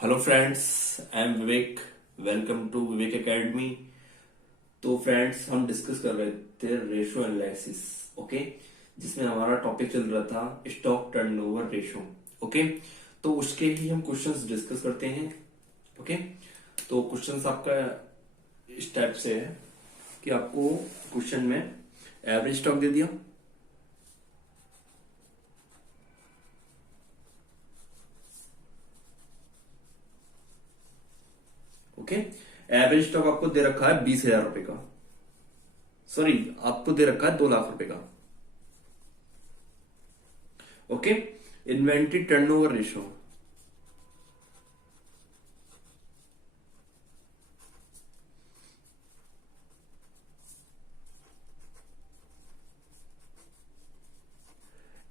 Hello friends, I am Vivek. Welcome to Vivek academy. तो friends, हम discuss कर रहे थे रेशो एनालिसिस। ओके, जिसमें हमारा टॉपिक चल रहा था स्टॉक टर्नओवर रेशो। ओके, तो उसके ही हम क्वेश्चंस डिस्कस करते हैं। ओके, तो क्वेश्चंस आपका इस टाइप से है कि आपको क्वेश्चन में एवरेज स्टॉक दे दिया, ओके। एवरेज स्टॉक आपको दे रखा है 20,000 रुपए का, सॉरी आपको दे रखा है 2 लाख रुपए का। Okay, inventory turnover ratio,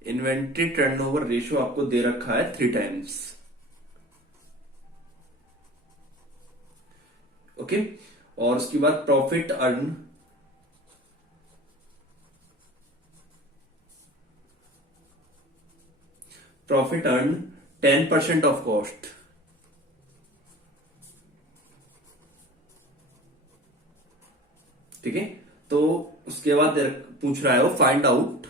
inventory turnover ratio आपको दे रखा है 3 टाइम्स। ओके, और उसके बाद profit earn, profit earn 10% of cost. ठीक है, तो उसके बाद पूछ रहा है वो find out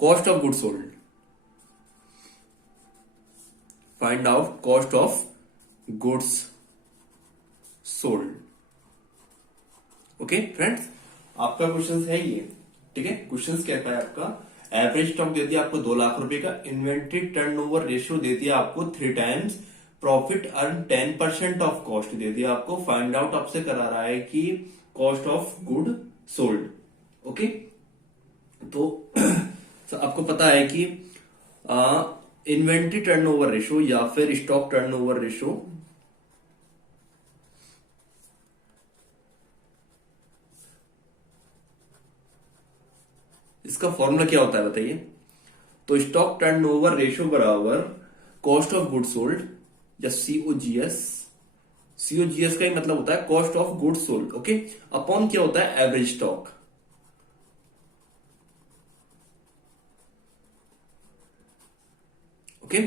cost of good sold, find out cost of goods sold. Okay friends, आपका क्वेश्चन है ये। ठीक है, क्वेश्चन कहता है आपका एवरेज स्टॉक दे दिया आपको 2 लाख रुपए का, इन्वेंट्री टर्नओवर रेशियो दे दिया आपको 3 times, profit earn 10% of cost दे दिया आपको, फाइंड आउट आपसे करा रहा है कि cost of good sold. Okay, तो आपको पता है कि इन्वेंट्री टर्नओवर रेशियो या फिर स्टॉक टर्नओवर रेशियो, इसका फॉर्मूला क्या होता है बताइए। तो स्टॉक टर्नओवर रेशियो बराबर कॉस्ट ऑफ गुड सोल्ड या सीओजीएस। सीओजीएस का ही मतलब होता है cost of good sold. Okay, upon क्या होता है एवरेज स्टॉक। ओके,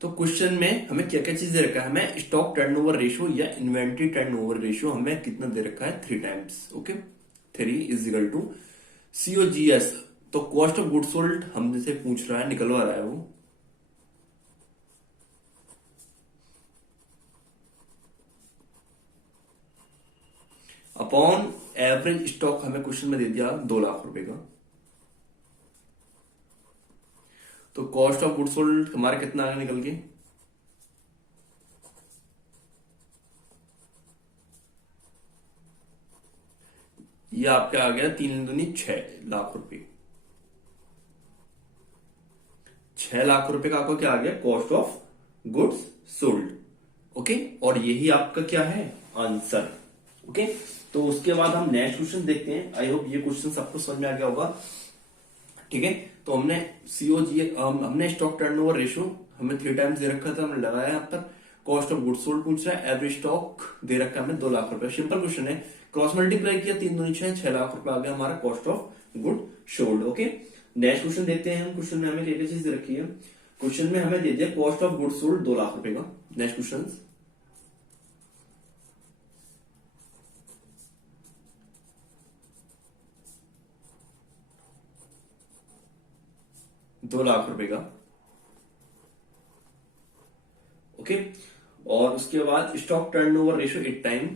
तो क्वेश्चन में हमें क्या क्या चीज दे रखा है, हमें स्टॉक टर्नओवर रेशियो या इन्वेंट्री टर्नओवर रेशियो हमें कितना दे रखा है 3 टाइम्स। ओके, 3 = सीओजीएस, तो कॉस्ट ऑफ गुड सोल्ड हमसे पूछ रहा है, निकलवा रहा है वो। अपॉन एवरेज स्टॉक हमें क्वेश्चन में दे दिया 2 लाख रुपए का, तो कॉस्ट ऑफ गुड सोल्ड हमारा कितना आगे निकल के, ये आपके आ गया 3 दूनी 6 लाख रुपए। 6 लाख रुपए का आपको क्या आ गया, cost of goods sold. Okay, और यही आपका क्या है आंसर। ओके, तो उसके बाद हम नेक्स्ट क्वेश्चन देखते हैं। आई होप ये क्वेश्चन आपको समझ में आ गया होगा। ठीक है, तो हमने सीओजी हमने स्टॉक टर्नओवर रेशियो हमें 3 टाइम्स दे रखा था, हमने लगाया यहाँ पर। कॉस्ट ऑफ गुड सोल्ड पूछ रहा है, एवरेज स्टॉक दे रखा है हमें 2 लाख रुपए। सिंपल क्वेश्चन है, क्रॉस मल्टीप्लाई किया 3 दूनी 6 लाख रुपए आ गया हमारा cost of good sold. Okay, next question देखते हैं हम। क्वेश्चन में हमें क्या क्या चीज दे रखी है। क्वेश्चन में हमें दे दिया cost of good sold 2 lakh रुपए का। नेक्स्ट क्वेश्चन, 2 लाख रुपए का। ओके, और उसके बाद stock turnover ratio 8 time.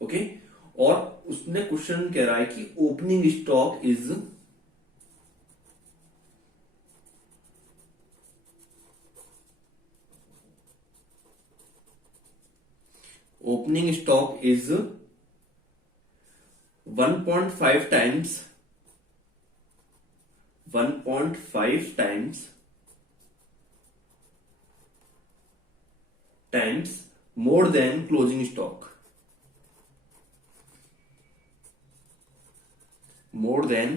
Okay, और उसने क्वेश्चन कह रहा है कि opening stock is, opening stock is 1.5 times, 1.5 times more than closing stock, more than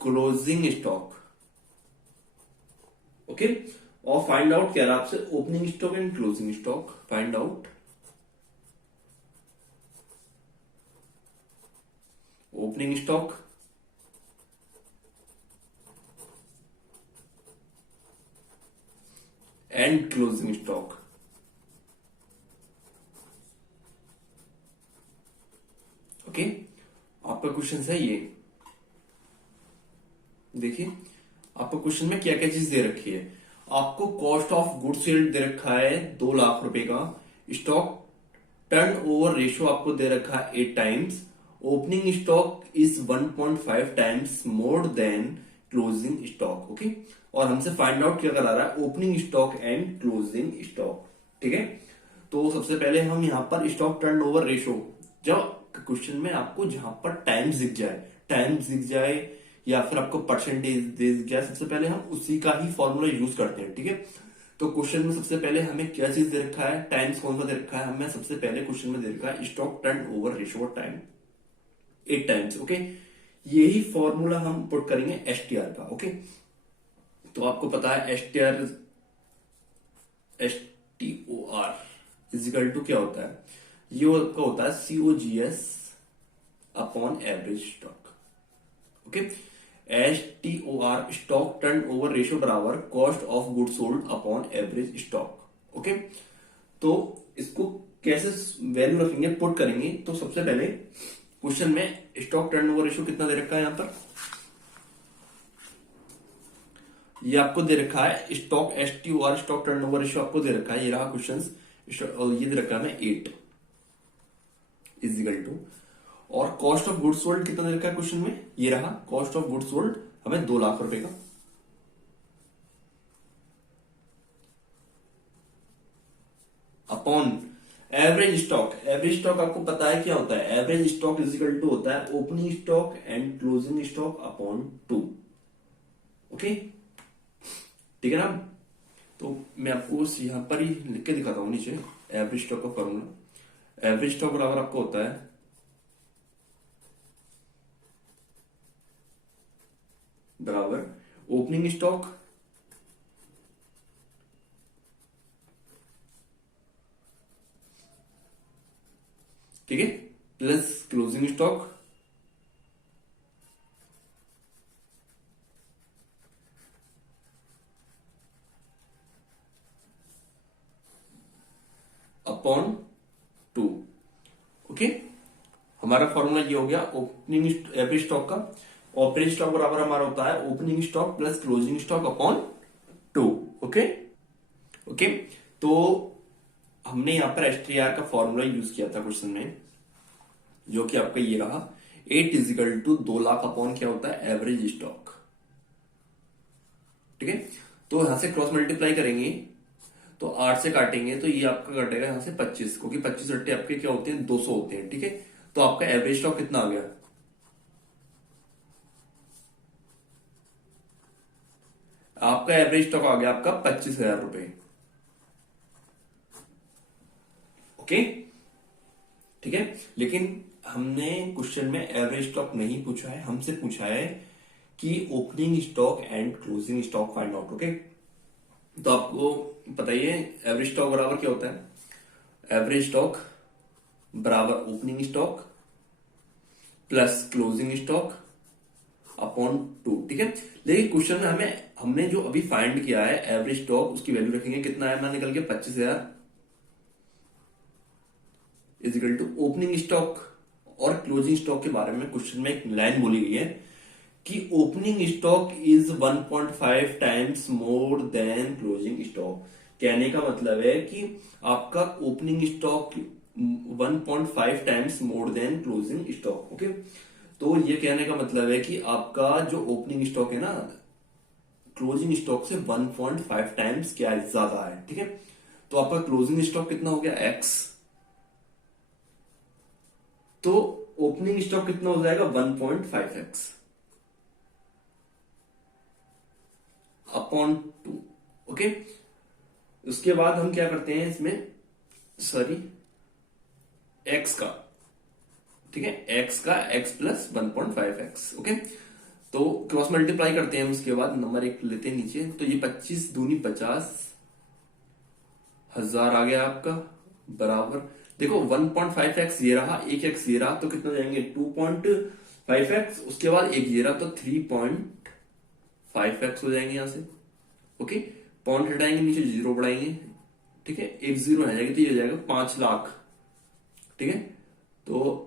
closing stock. Okay, और फाइंड आउट क्या रहा आपसे, opening stock and closing stock. Find out opening stock and closing stock. Okay, आपका question है ये। देखिए आपको question में क्या क्या चीज दे रखी है। आपको कॉस्ट ऑफ गुड्स सोल्ड दे रखा है 2 लाख रुपए का। स्टॉक टर्न ओवर रेशियो आपको दे रखा है 8 times. Opening stock is 1.5 times more than closing stock. Okay, और हमसे फाइंड आउट क्या करा रहा है, opening stock and closing stock. ठीक है, तो सबसे पहले हम यहां पर स्टॉक टर्न ओवर रेशियो, जब क्वेश्चन में आपको जहां पर टाइम्स दिख जाए या फिर आपको परसेंटेज दिख जाए, सबसे पहले हम उसी का ही फॉर्मूला यूज करते हैं। ठीक है, तो क्वेश्चन में सबसे पहले हमें क्या चीज दे रखा है, टाइम्स कौन सा दे रखा है, हमें सबसे पहले क्वेश्चन में दे रखा है stock turn over ratio time 8 times. Okay, यही फॉर्मूला हम पुट करेंगे एसटीआर का। ओके, तो आपको पता है एसटीओआर इजिकल टू क्या होता है, ये आपका होता है COGS upon average stock. Okay, STOR stock turn over ratio बराबर cost of goods sold upon average stock. Okay, तो इसको कैसे वैल्यू रखेंगे, पुट करेंगे। तो सबसे पहले क्वेश्चन में स्टॉक टर्न ओवर रेशियो कितना दे रखा है, यहां पर ये आपको दे रखा है stock STOR stock turn over ratio आपको दे रखा है, ये रहा क्वेश्चन, ये दे रखा है 8 इजिकल टू, और कॉस्ट ऑफ गुड्स सोल्ड कितना दे रखा है क्वेश्चन में, ये रहा कॉस्ट ऑफ गुड्स सोल्ड हमें 2 लाख रुपए का, upon average stock. Average stock आपको पता है क्या होता है, एवरेज स्टॉक इजिकल टू होता है opening stock and closing stock upon 2। Okay, ठीक है ना। तो मैं आपको यहां पर ही लिख के दिखाता हूं नीचे एवरेज स्टॉक का फॉर्मूला। एवरेज स्टॉक बराबर आपको होता है बराबर ओपनिंग स्टॉक ठीक है plus closing stock upon 2। Okay, हमारा फॉर्मूला ये हो गया ओपनिंग एवरेज स्टॉक का। ओपनिंग स्टॉक बराबर हमारा होता है opening stock plus closing stock upon 2। Okay okay, तो हमने यहां पर एसटीआर का फॉर्मूला यूज किया था क्वेश्चन में, जो कि आपका ये रहा 8 इजिकल टू 2 लाख अपॉन क्या होता है एवरेज स्टॉक। ठीक है, तो यहां से क्रॉस मल्टीप्लाई करेंगे तो 8 से काटेंगे तो ये आपका कटेगा यहां से 25, क्योंकि 25 रट्टे आपके क्या होते हैं 200 होते हैं। ठीक है, तो आपका एवरेज स्टॉक कितना आ गया, आपका एवरेज स्टॉक आ गया आपका 25,000 रुपए। ओके, ठीक है, लेकिन हमने क्वेश्चन में एवरेज स्टॉक नहीं पूछा है, हमसे पूछा है कि opening stock and closing stock find out. Okay, तो आपको पता ही है एवरेज स्टॉक बराबर क्या होता है, एवरेज स्टॉक बराबर opening stock plus closing stock upon 2। ठीक है, लेकिन क्वेश्चन में हमने जो अभी फाइंड किया है एवरेज स्टॉक, उसकी वैल्यू रखेंगे कितना है ना निकल के 25,000 इजिकल टू ओपनिंग स्टॉक और क्लोजिंग स्टॉक के बारे में क्वेश्चन में एक लाइन बोली गई है कि opening stock is 1.5 times more than closing stock. कहने का मतलब है कि आपका opening stock 1.5 times more than closing stock. Okay, तो ये कहने का मतलब है कि आपका जो ओपनिंग स्टॉक है ना क्लोजिंग स्टॉक से 1.5 टाइम्स क्या ज्यादा है। ठीक है, तो आपका क्लोजिंग स्टॉक कितना हो गया x, तो ओपनिंग स्टॉक कितना हो जाएगा 1.5x अपॉन 2। ओके, उसके बाद हम क्या करते हैं इसमें, सॉरी x का, ठीक है x का x प्लस 1.5x। ओके, तो क्रॉस मल्टीप्लाई करते हैं, उसके बाद नंबर एक लेते हैं नीचे, तो ये 25 दूनी 50,000 आ गया आपका, बराबर देखो 1.5x ये रहा, एक एक्स ये रहा, तो कितना जाएंगे 2.5x, उसके बाद एक ये रहा तो 3.5x हो जाएंगे यहां से। ओके, पॉइंट हटाएंगे, नीचे जीरो बढ़ाएंगे, ठीक है, एक जीरो आ जाएगी तो ये हो जाएगा 5 लाख। ठीक है, तो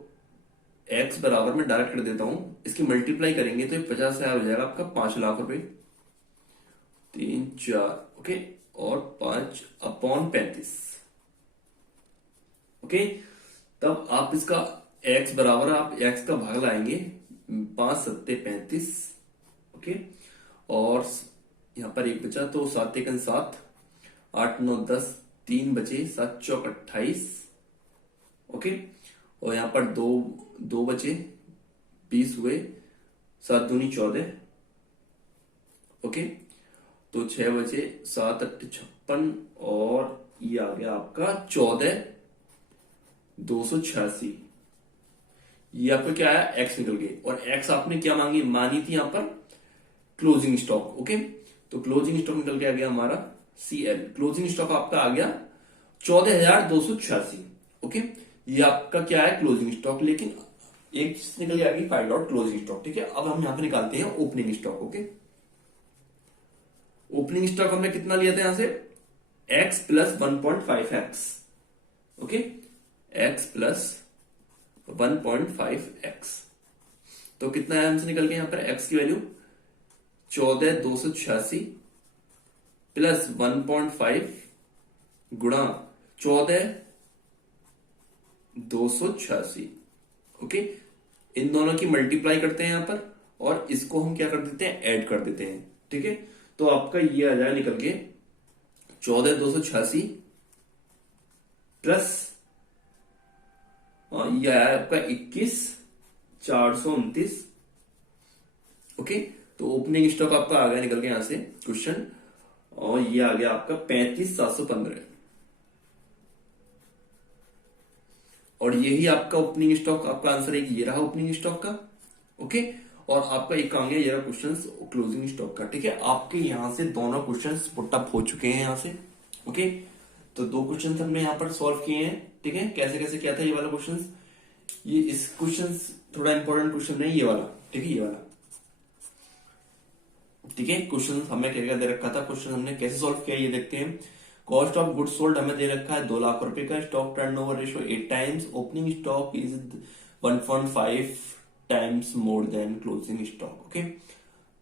x बराबर में डायरेक्ट कर देता हूं, इसकी मल्टीप्लाई करेंगे तो ये 50,000 हो जाएगा आपका 5 लाख रुपए, 3 4, ओके, और 5/35। ओके, तब आप इसका x बराबर, आप x का भाग लाएंगे, 5 सत्ते 35, ओके, और यहां पर एक बचा तो 7 एकन 7, 8 9 10, 3 बचे, 7 चौक 28, ओके, और यहां पर दो दो बचे, 20 हुए, 7 दूनी 14, ओके, तो 6 बचे, 7 8 56, और ये आ गया आपका 14,286। ये आपका क्या आया, एक्स निकल गए, और एक्स आपने क्या मांगी, मानी थी यहां पर क्लोजिंग स्टॉक। ओके, तो क्लोजिंग स्टॉक निकल के आ गया हमारा CL, क्लोजिंग स्टॉक आपका आ गया 14,286। ओके, ये आपका क्या है, क्लोजिंग स्टॉक, लेकिन एक चीज निकल के आ गई, फाइंड आउट क्लोजिंग स्टॉक। ठीक है, अब हम यहां पे निकालते हैं opening stock. Okay, opening stock हमने कितना लिया था यहां से, x plus 1.5x। Okay, x plus 1.5x, तो कितना है हमसे निकल के यहां पर x की वैल्यू 14,286 प्लस 1.5 गुणा 14,286। ओके, इन दोनों की मल्टीप्लाई करते हैं यहां पर, और इसको हम क्या कर देते हैं, ऐड कर देते हैं। ठीक है, तो आपका ये आ जाए निकल के 14,286 प्लस ये आया आपका 21,429। ओके, तो ओपनिंग स्टॉक आपका आ गया निकल के यहां से क्वेश्चन, और ये आ गया आपका 35,715, और यही आपका ओपनिंग स्टॉक, आपका आंसर एक ये रहा ओपनिंग स्टॉक का। ओके, और आपका एक आ गया ये रहा क्वेश्चन क्लोजिंग स्टॉक का। ठीक है, आपके यहां से दोनों क्वेश्चन पुटअप हो चुके हैं यहां से। ओके, तो दो क्वेश्चन हमने यहां पर सॉल्व किए हैं। ठीक है, कैसे कैसे क्या था ये वाला क्वेश्चन, ये इस क्वेश्चन थोड़ा इंपॉर्टेंट क्वेश्चन है ये वाला। ठीक है, ये वाला, ठीक है, क्वेश्चन हमें क्या क्या दे रखा था, क्वेश्चन हमने कैसे सॉल्व किया ये देखते हैं। कॉस्ट ऑफ गुड्स सोल्ड हमें दे रखा है 2 लाख रुपए का, stock turnover ratio 8 times, opening stock is 1.5 times more than closing stock. Okay,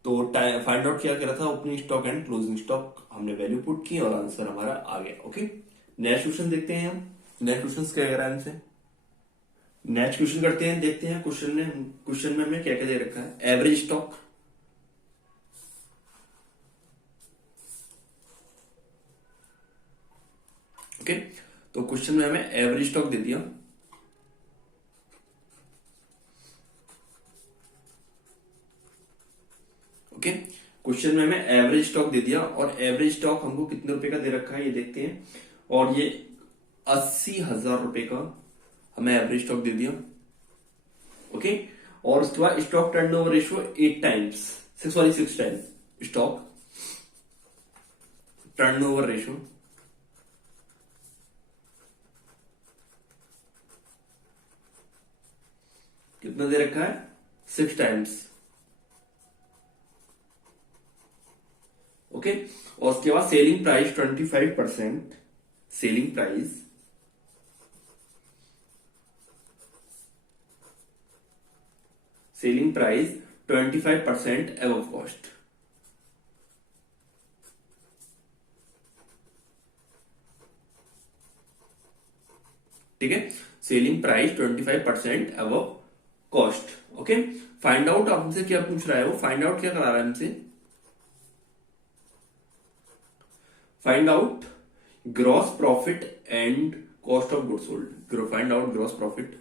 तो फाइंड आउट क्या करा था, opening stock and closing stock, हमने वैल्यू पुट की और आंसर हमारा आ गया। ओके, नेक्स्ट क्वेश्चन देखते हैं हम, नेक्स्ट क्वेश्चन क्या कह रहा है हमसे, नेक्स्ट क्वेश्चन करते हैं, देखते हैं क्वेश्चन में हमें क्या क्या दे रखा है। एवरेज स्टॉक, ओके, तो क्वेश्चन में हमें एवरेज स्टॉक दे दिया। ओके, क्वेश्चन में हमें एवरेज स्टॉक दे दिया, और एवरेज स्टॉक हमको कितने रुपए का दे रखा है ये देखते हैं, और ये 80,000 रुपए का हमें एवरेज स्टॉक दे दिया। ओके, और उसके बाद stock turnover ratio 8 times, 6 times stock turnover ratio, कितना दे रखा है, 6 टाइम्स। ओके, और उसके बाद selling price 25%, selling price selling price 25% above cost. ठीक है, selling price 25% above cost. Okay, find out आपसे क्या पूछ रहा है, वो फाइंड आउट क्या करा रहा है हमसे, find out gross profit and cost of goods sold, find out gross profit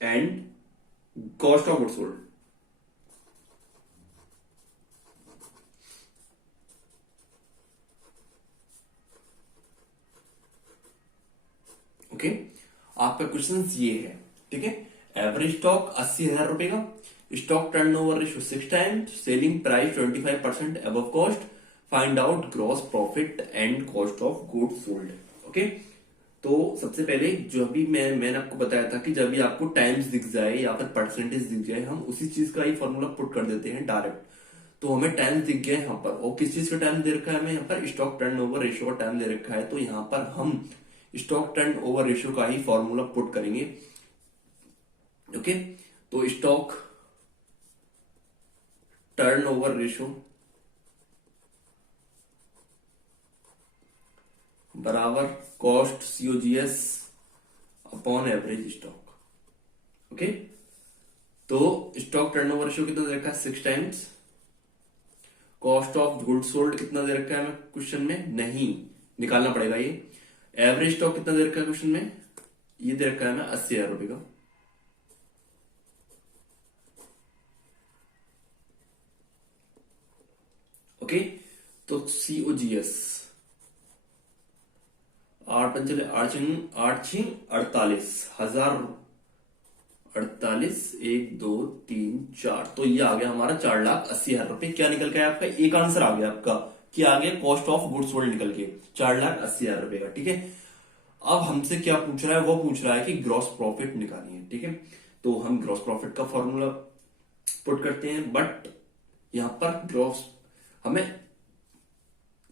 and cost of goods sold. Okay, आपका क्वेश्चन ये है, ठीक है। एवरेज स्टॉक 80,000 रुपए का, stock turnover ratio 6 time, selling price 25% above cost, find out gross profit and cost of goods sold. Okay, तो सबसे पहले जो अभी मैंने आपको बताया था कि जब भी आपको टाइम्स दिख जाए या फिर परसेंटेज दिख जाए, हम उसी चीज का ही फॉर्मूला पुट कर देते हैं डायरेक्ट। तो हमें टाइम्स दिख गया यहाँ पर, और किस चीज का टाइम दे रखा है हमें यहाँ पर, स्टॉक टर्नओवर रेशियो का टाइम दे रखा है। तो यहाँ पर हम स्टॉक टर्नओवर रेशियो का ही फॉर्मूला पुट करेंगे। ओके, तो स्टॉक टर्नओवर रेशियो बराबर cost COGS upon average stock. Okay, तो स्टॉक टर्नओवर रेशियो कितना दे रखा है, 6 times. Cost of goods sold कितना दे रखा है हमें क्वेश्चन में, नहीं, निकालना पड़ेगा ये। एवरेज स्टॉक कितना दे रखा है क्वेश्चन में, ये दे रखा है हमें 80,000 रुपए का। ओके, तो COGS 8 पंचले 8 6 48 हजार 48 1 2 3 4, तो ये आ गया हमारा 4,80,000 रुपए। क्या निकल के आया आपका, एक आंसर आ गया आपका, क्या आ गया, कॉस्ट ऑफ गुड्स सोल्ड निकल के 4,80,000 रुपए का। ठीक है, अब हमसे क्या पूछ रहा है, वो पूछ रहा है कि ग्रॉस प्रॉफिट निकालनी है। ठीक है, तो हम ग्रॉस प्रॉफिट का फॉर्मूला पुट करते हैं, बट यहां पर ग्रॉस हमें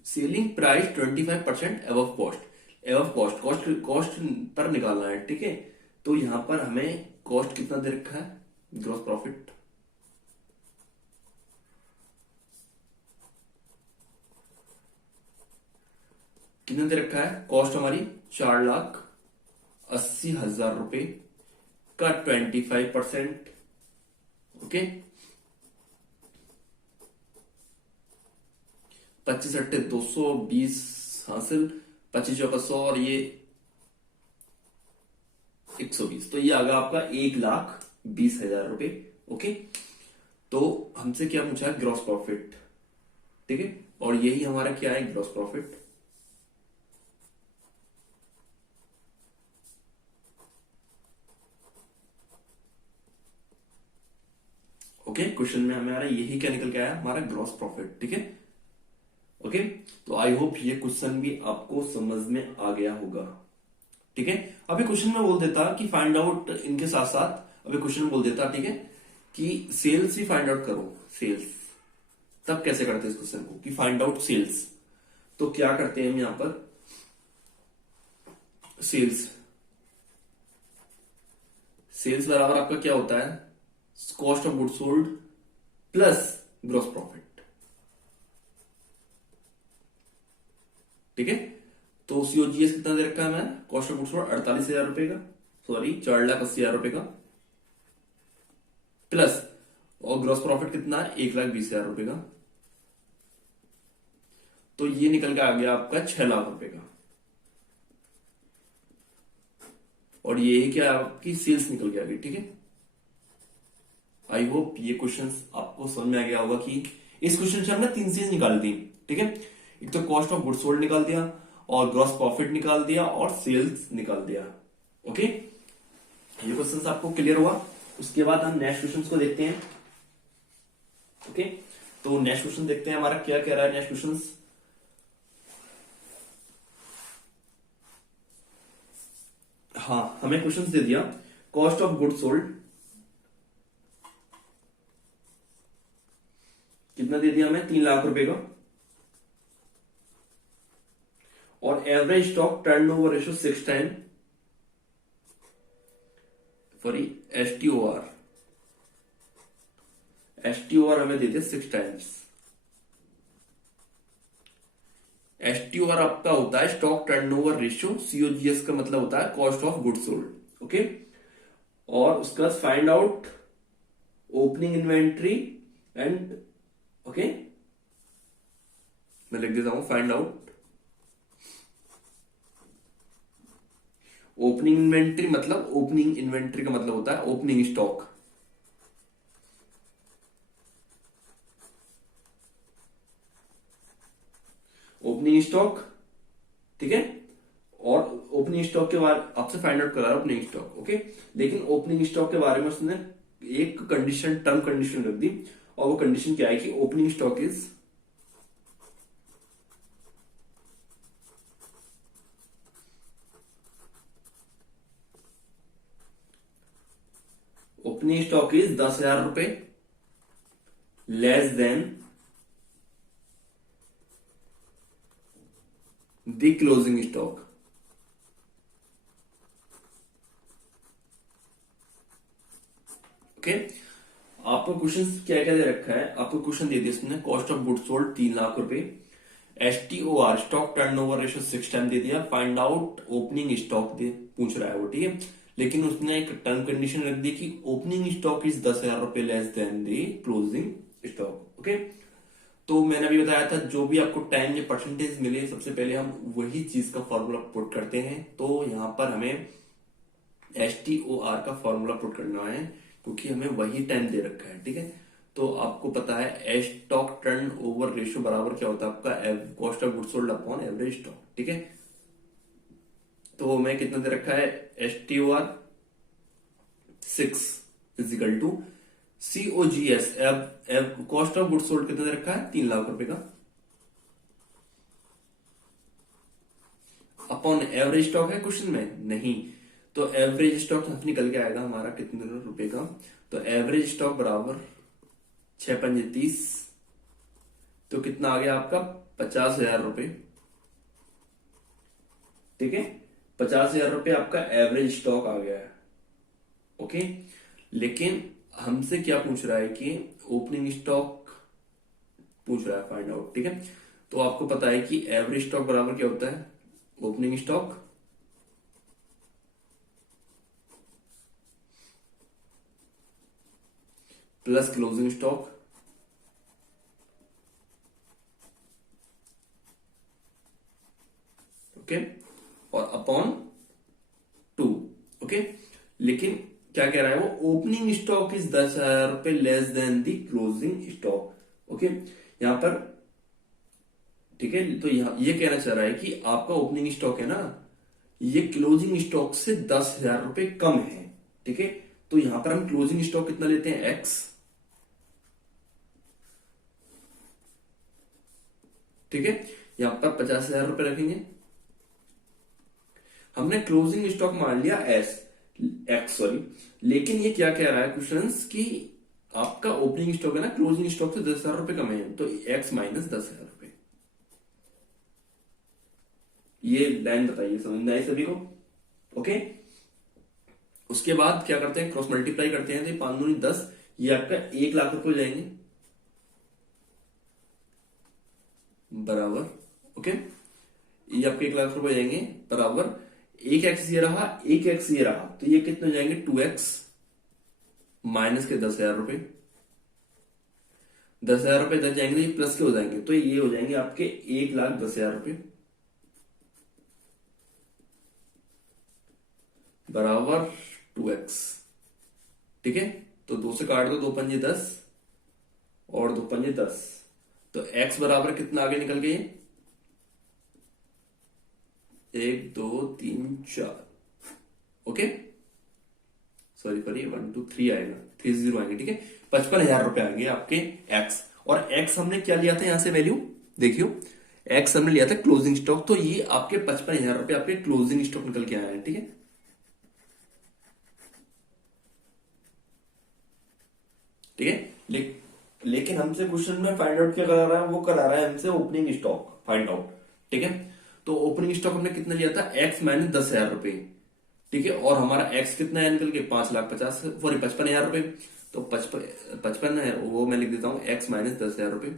selling price 25% above cost, cost per निकालना है। ठीक है, तो यहां पर हमें कॉस्ट कितना दे रखा है, ग्रॉस प्रॉफिट कितना दे रखा है, कॉस्ट हमारी 4,80,000 रुपए का 25%। ओके, 25 अट्ठे 220 हासिल, 25 चौका 100 और ये 120, तो ये आ गया आपका 1,20,000 रुपए। ओके, तो हमसे क्या पूछा है, ग्रॉस प्रॉफिट। ठीक है, और यही हमारा क्या है, ग्रॉस प्रॉफिट। ओके, क्वेश्चन में हमें आ रहा है यही क्या निकल के आया, हमारा ग्रॉस प्रॉफिट। ठीक है, ओके, तो आई होप ये क्वेश्चन भी आपको समझ में आ गया होगा। ठीक है, अभी क्वेश्चन में बोल देता कि फाइंड आउट, इनके साथ साथ अभी क्वेश्चन में बोल देता, ठीक है, कि सेल्स ही फाइंड आउट करो, सेल्स। तब कैसे करते हैं इस क्वेश्चन को, कि फाइंड आउट सेल्स। तो क्या करते हैं हम यहां पर, सेल्स सेल्स बराबर आपका क्या होता है, cost of goods sold plus gross profit. ठीक है, तो COGS कितना दे रखा है मैंने, कॉस्ट ऑफ गुड्स सोल्ड 48,000 रुपए का, सॉरी 4,80,000 रुपए का, प्लस और ग्रॉस प्रॉफिट कितना है, 1,20,000 रुपए का। तो ये निकल के आ गया आपका 6 लाख रुपए का, और ये क्या आपकी सेल्स निकल के आ गई। ठीक है, आई होप ये क्वेश्चन आपको समझ में आ गया होगा कि इस क्वेश्चन से हमने 3 चीज निकाल दी। ठीक है, एक तो कॉस्ट ऑफ गुड्स सोल्ड निकाल दिया, और ग्रॉस प्रॉफिट निकाल दिया, और सेल्स निकाल दिया। ओके, ये क्वेश्चन आपको क्लियर हुआ। उसके बाद हम नेक्स्ट क्वेश्चन को देखते हैं। ओके, तो नेक्स्ट क्वेश्चन देखते हैं हमारा क्या कह रहा है नेक्स्ट क्वेश्चन। हाँ, हमें क्वेश्चन दे दिया, कॉस्ट ऑफ गुड्स सोल्ड कितना दे दिया हमें, 3 लाख रुपए का, और average stock turnover ratio 6 time, sorry STOR हमें दे दिया 6 टाइम्स। एसटीओआर आपका होता है स्टॉक टर्नओवर रेशियो, COGS का मतलब होता है cost of goods sold. Okay, और उसका find out opening inventory and, okay, मैं लिख देता हूं, फाइंड आउट ओपनिंग इन्वेंट्री, मतलब ओपनिंग इन्वेंट्री का मतलब होता है ओपनिंग स्टॉक। ओपनिंग स्टॉक, ठीक है, और ओपनिंग स्टॉक के बारे आपसे फाइंड आउट करा रहा है ओपनिंग स्टॉक, ओके। लेकिन ओपनिंग स्टॉक के बारे में उसने एक कंडीशन, टर्म कंडीशन रख दी, और वो कंडीशन क्या है कि opening stock is opening stock is 10,000 रुपए less than the closing stock. Okay, आपको क्वेश्चन क्या क्या दे रखा है, आपको क्वेश्चन दे दिया इसने cost of goods sold 3 lakh रुपए, STOR stock turnover ratio 6 time दे दिया, फाइंड आउट ओपनिंग स्टॉक दे पूछ रहा है वो, ठीक है। लेकिन उसने एक टर्म कंडीशन रख दी कि ओपनिंग स्टॉक इज 10,000 रुपए less than the closing stock, okay. तो मैंने अभी बताया था जो भी आपको टाइम या परसेंटेज मिले सबसे पहले हम वही चीज का फॉर्मूला पुट करते हैं। तो यहां पर हमें STOR का फॉर्मूला पुट करना है क्योंकि हमें वही टाइम दे रखा है, ठीक है। तो आपको पता है स्टॉक टर्न ओवर रेशियो बराबर क्या होता है आपका cost of goods sold upon average stock, ठीक है। तो हमें कितना दे रखा है STOR 6 इजिकल to COGS cost of goods sold कितना दे रखा है 3 लाख रुपए का, अपॉन एवरेज स्टॉक है क्वेश्चन में नहीं, तो एवरेज स्टॉक निकल के आएगा हमारा कितने रुपए का, तो एवरेज स्टॉक बराबर 6×5 = 30, तो कितना आ गया आपका 50,000 रुपए, ठीक है। 50,000 रुपए आपका एवरेज स्टॉक आ गया है, ओके। लेकिन हमसे क्या पूछ रहा है कि ओपनिंग स्टॉक पूछ रहा है फाइंड आउट, ठीक है। तो आपको पता है कि एवरेज स्टॉक बराबर क्या होता है opening stock plus closing stock, okay, और अपॉन 2, ओके। लेकिन क्या कह रहा है वो ओपनिंग स्टॉक इज 10,000 रुपए लेस देन दी क्लोजिंग स्टॉक, ओके। यहां पर ठीक है, तो ये कहना चाह रहा है कि आपका ओपनिंग स्टॉक है ना ये क्लोजिंग स्टॉक से 10,000 रुपए कम है, ठीक है। तो यहां पर हम क्लोजिंग स्टॉक कितना लेते हैं X, ठीक है। यहां पर 50,000 रुपए रखेंगे, हमने क्लोजिंग स्टॉक मान लिया X, सॉरी। लेकिन ये क्या कह रहा है क्वेश्चन कि आपका ओपनिंग स्टॉक है ना क्लोजिंग स्टॉक से 10,000 रुपए कम है, तो X माइनस 10,000 रुपए। ये लाइन बताइए, समझ में आई सभी को, ओके। उसके बाद क्या करते हैं क्रॉस मल्टीप्लाई करते हैं, तो 5 दूनी 10, ये आपका 1 लाख रुपए हो जाएंगे बराबर, ओके। ये आपके 1 लाख रुपए जाएंगे बराबर, एक एक्स ये रहा, एक एक्स ये रहा, तो ये कितने हो जाएंगे 2x माइनस के 10,000 रुपए, 10,000 रुपए इधर जाएंगे, ये प्लस के हो जाएंगे, तो ये हो जाएंगे आपके 1,10,000 रुपए बराबर 2x, ठीक है। तो 2 से काट दो, 2×5 = 10 और 2×5 = 10, तो x बराबर कितना आगे निकल गए 1 2 3 4, ओके। सॉरी 1 2 3 आएगा, 3 0 आएंगे, ठीक है। 55,000 रुपए आएंगे आपके x, और x हमने क्या लिया था यहां से वैल्यू देखियो, x हमने लिया था क्लोजिंग स्टॉक, तो ये आपके 55,000 रुपए आपके क्लोजिंग स्टॉक निकल के आए हैं, ठीक है। ठीक है, लेकिन हमसे क्वेश्चन में फाइंड आउट क्या करा रहा है, वो करा रहा है हमसे ओपनिंग स्टॉक फाइंड आउट, ठीक है। तो ओपनिंग स्टॉक हमने कितना लिया था X माइनस 10,000 रुपए, ठीक है। और हमारा X कितना है निकल के 5,50,000 सॉरी 55,000 रुपए, तो 55 है वो मैं लिख देता हूं X माइनस 10,000 रुपए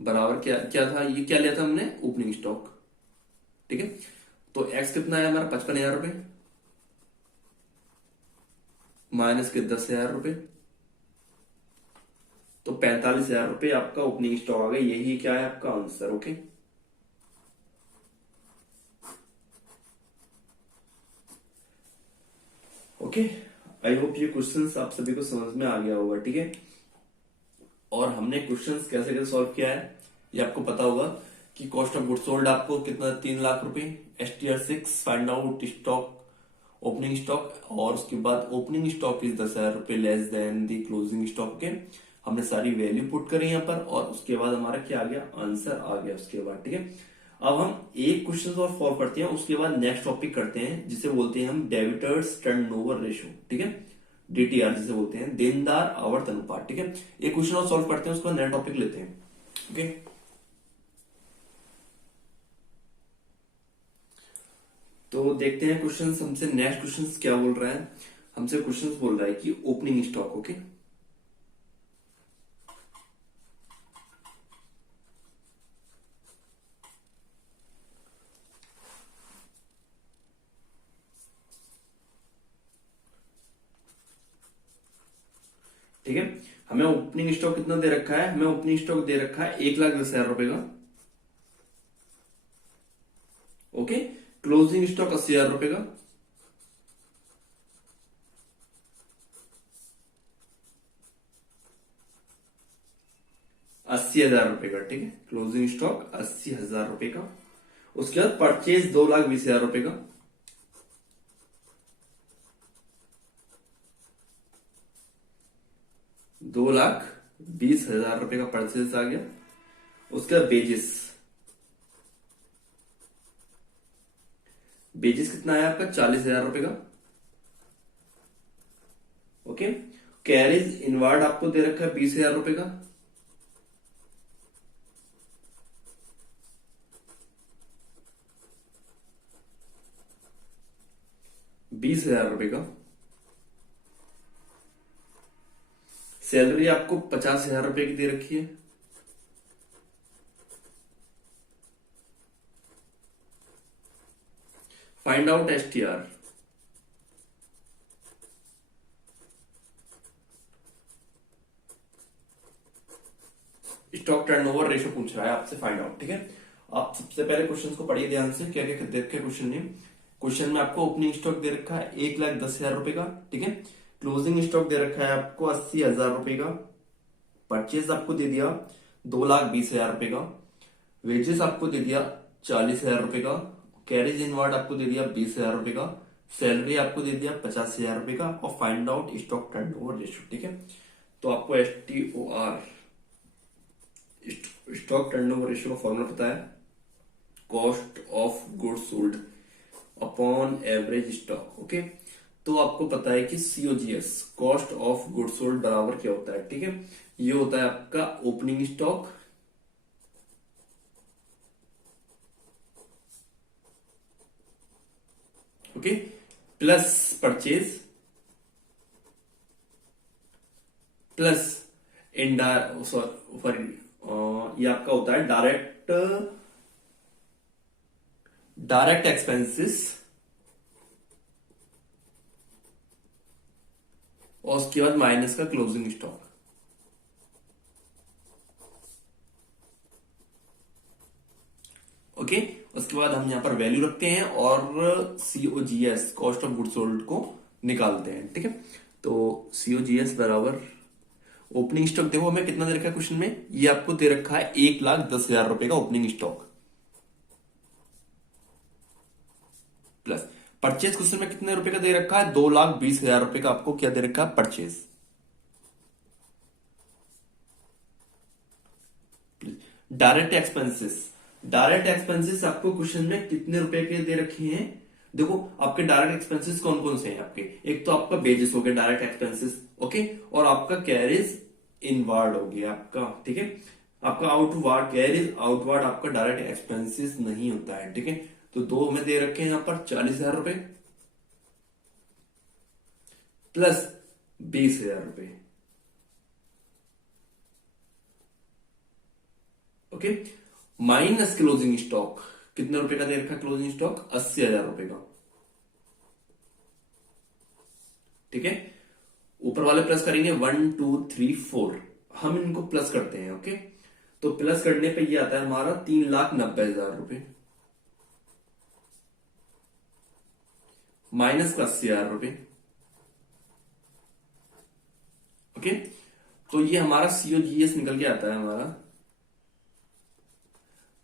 बराबर क्या क्या था, ये क्या लिया था हमने ओपनिंग स्टॉक, ठीक है। तो X कितना है हमारा 55,000 रुपए माइनस के 10,000 रुपए, तो 45,000 रुपए आपका ओपनिंग स्टॉक आ गया, यही क्या है आपका answer, okay. Okay, I hope ये क्वेश्चंस आप सभी को समझ में आ गया होगा, ठीक है। और हमने क्वेश्चंस कैसे कैसे सॉल्व किया है ये आपको पता होगा, कि कॉस्ट ऑफ गुड सोल्ड आपको कितना 3 लाख रुपए, STR 6 find out stock opening stock, और उसके बाद ओपनिंग स्टॉक इज 10,000 रुपए लेस देन दी क्लोजिंग स्टॉक के। हमने सारी वैल्यू पुट करी यहाँ पर, और उसके बाद हमारा क्या आ गया, आंसर आ गया उसके बाद। ठीक है, अब हम एक क्वेश्चन और सॉल्व करते हैं, उसके बाद नेक्स्ट टॉपिक करते हैं जिसे बोलते हैं हम डेबिटर्स टर्नओवर रेशियो। ठीक है, DTR जिसे बोलते हैं, देनदार आवर्त अनुपात। ठीक है, एक क्वेश्चन और सॉल्व करते हैं, उसके बाद नया टॉपिक लेते हैं। ओके, तो देखते हैं क्वेश्चन हमसे। नेक्स्ट क्वेश्चन क्या बोल रहा है हमसे, क्वेश्चन बोल रहा है कि ओपनिंग स्टॉक। ओके, ठीक है, हमें ओपनिंग स्टॉक कितना दे रखा है, हमें ओपनिंग स्टॉक दे रखा है 1,10,000 रुपए का। ओके, क्लोजिंग स्टॉक 80,000 रुपए का। ₹80,000 का। ठीक है, क्लोजिंग स्टॉक 80,000 रुपए का। उसके बाद परचेज 2,20,000 रुपए का। 2,20,000 रुपए का परचेज आ गया। उसके बाद बेजिस, बेजिस कितना है आपका, 40,000 रुपए का। ओके, कैरेज इनवार्ड आपको दे रखा है 20,000 रुपए का। ₹20,000 का। सैलरी आपको 50,000 रुपए की दे रखी है। Find out STR। Stock turnover ratio पूछ रहा है आपसे, फाइंड आउट। ठीक है, आप सबसे पहले क्वेश्चन को पढ़िए ध्यान से, क्या क्या देख के क्वेश्चन में। क्वेश्चन में आपको ओपनिंग स्टॉक दे रखा है 1,10,000 रुपए का। ठीक है, क्लोजिंग स्टॉक दे रखा है आपको 80,000 रुपए का। परचेज आपको दे दिया 2,20,000 रुपए का। वेजेस आपको दे दिया 40,000 रुपए का। कैरेज इनवार्ड आपको दे दिया 20,000 रुपए का। सैलरी आपको दे दिया 50,000 रुपए का। और find out stock turnover ratio. ठीक है, तो आपको STOR स्टॉक टर्नओवर रेशियो का फॉर्मूला पता है, cost of goods sold upon average stock. Okay, तो आपको पता है कि COGS cost of goods sold बराबर क्या होता है। ठीक है, ये होता है आपका opening stock okay plus purchase plus sorry ये आपका होता है डायरेक्ट एक्सपेंसेस, और उसके बाद माइनस का क्लोजिंग स्टॉक। ओके, उसके बाद हम यहां पर वैल्यू रखते हैं और COGS cost of good sold को निकालते हैं। ठीक है, तो COGS बराबर ओपनिंग स्टॉक, देखो हमें कितना दे रखा है क्वेश्चन में, ये आपको दे रखा है 1,10,000 रुपए का opening stock, plus purchase question में कितने रुपए का दे रखा है, 2,20,000 रुपए का आपको क्या दे रखा है, परचेज। डायरेक्ट एक्सपेंसेस आपको क्वेश्चन में कितने रुपए के दे रखे हैं। देखो आपके डायरेक्ट एक्सपेंसेस कौन कौन से हैं आपके, एक तो आपका बेजेस हो गया डायरेक्ट एक्सपेंसेस। ओके, और आपका कैरेज इनवार्ड हो गया आपका। ठीक है, आपका आउटवार्ड कैरेज आउटवार्ड आपका डायरेक्ट एक्सपेंसेस नहीं होता है। ठीक है, तो दो हमें दे रखे हैं यहां पर 40,000 रुपए प्लस 20,000 रुपए। ओके, माइनस क्लोजिंग स्टॉक कितने रुपए का दे रखा है, क्लोजिंग स्टॉक 80,000 रुपए का। ठीक है, ऊपर वाले प्लस करेंगे 1 2 3 4, हम इनको प्लस करते हैं। ओके, तो प्लस करने पे ये आता है हमारा 3,90,000 रुपए माइनस का 80,000 रुपए। ओके, तो ये हमारा COGS निकल के आता है हमारा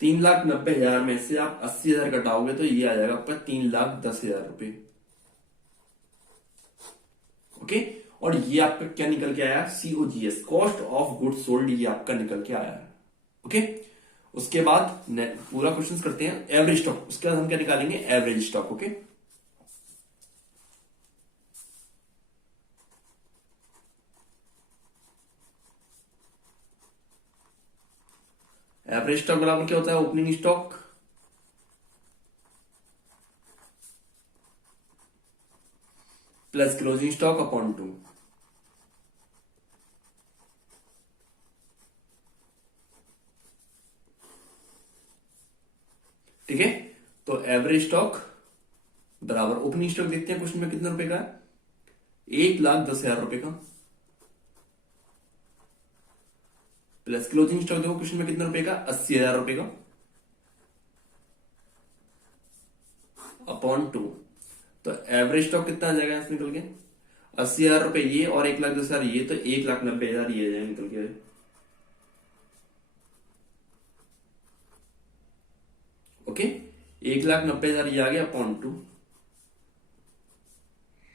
3,90,000 में से आप 80,000 घटाओगे तो ये आ जाएगा आपका 3,10,000 रुपए। ओके, और ये आपका क्या निकल के आया, COGS, cost of goods sold, ये आपका निकल के आया है। ओके, उसके बाद पूरा क्वेश्चन करते हैं एवरेज स्टॉक, उसके बाद हम क्या निकालेंगे, average stock. Okay, average stock बराबर क्या होता है, opening stock plus closing stock upon 2। ठीक है, तो एवरेज स्टॉक बराबर ओपनिंग स्टॉक, देखते हैं क्वेश्चन में कितने रुपए का है, 1,10,000 रुपए का, प्लस क्लोजिंग स्टॉक देखो क्वेश्चन में कितने रुपए का, 80,000 रुपए का, अपॉन 2। तो एवरेज स्टॉक कितना आ जाएगा इसमें निकल के, 80,000 रुपए ये और 1,10,000 ये, तो 1,90,000 ये जाएगा निकल के। ओके, 1,90,000 ये आ गया अपॉन 2,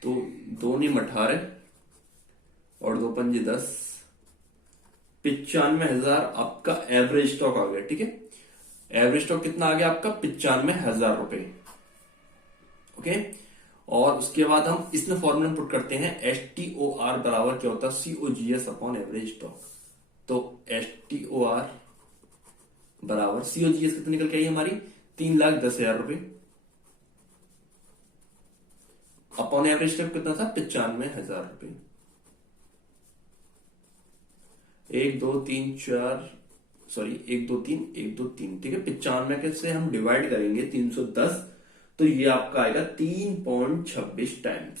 तो 2×18 और 2×5 = 95,000 आपका एवरेज स्टॉक आ गया। ठीक है, एवरेज स्टॉक कितना आ गया आपका, 95,000 रुपए। ओके, और उसके बाद हम इसमें फॉर्मूला पुट करते हैं, STOR बराबर क्या होता है, COGS अपॉन एवरेज स्टॉक। तो STOR बराबर COGS कितनी निकल के आई हमारी, 3,10,000 रुपए, अपॉन एवरेज स्टॉक कितना था, 95,000 रुपए। 1 2 3 4 सॉरी 1 2 3 1 2 3, ठीक है, 95 के से हम डिवाइड करेंगे 310, तो ये आपका आएगा 3.26 टाइम्स,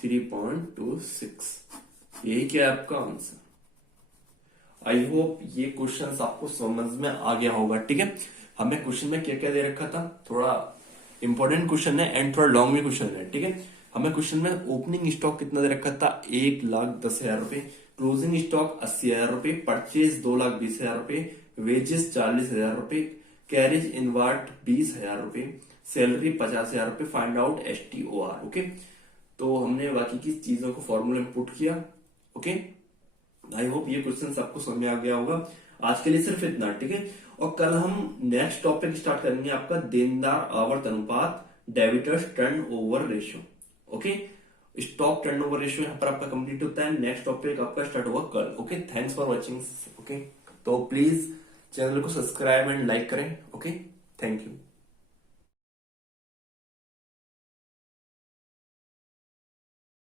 3.26। यही क्या है आपका आंसर। आई होप ये क्वेश्चन आपको समझ में आ गया होगा। ठीक है, हमें क्वेश्चन में क्या क्या दे रखा था, थोड़ा इंपॉर्टेंट क्वेश्चन है एंड थोड़ा लॉन्ग भी क्वेश्चन है। ठीक है, हमें क्वेश्चन में ओपनिंग स्टॉक कितना दे रखा था, 1,10,000 रुपए, क्लोजिंग स्टॉक 80,000 रुपए, परचेज 2,20,000 रुपए, वेजेस 40,000 रुपए, कैरेज इनवर्ट 20,000 रुपए, सैलरी 50,000 रुपए, फाइंड आउट STOR। ओके, तो हमने बाकी की चीजों को फॉर्मूला में पुट किया। ओके, आई होप ये क्वेश्चन आपको समझ में आ गया होगा। आज के लिए सिर्फ इतना। ठीक है, और कल हम नेक्स्ट टॉपिक स्टार्ट करेंगे आपका देनदार आवर्त अनुपात, debtors turnover ratio. Okay, stock turnover ratio यहाँ पर आपका कंप्लीट होता है। नेक्स्ट टॉपिक आपका स्टार्ट होगा कल। Okay, thanks for watching. Okay, तो प्लीज चैनल को सब्सक्राइब एंड लाइक करें। Okay, thank you.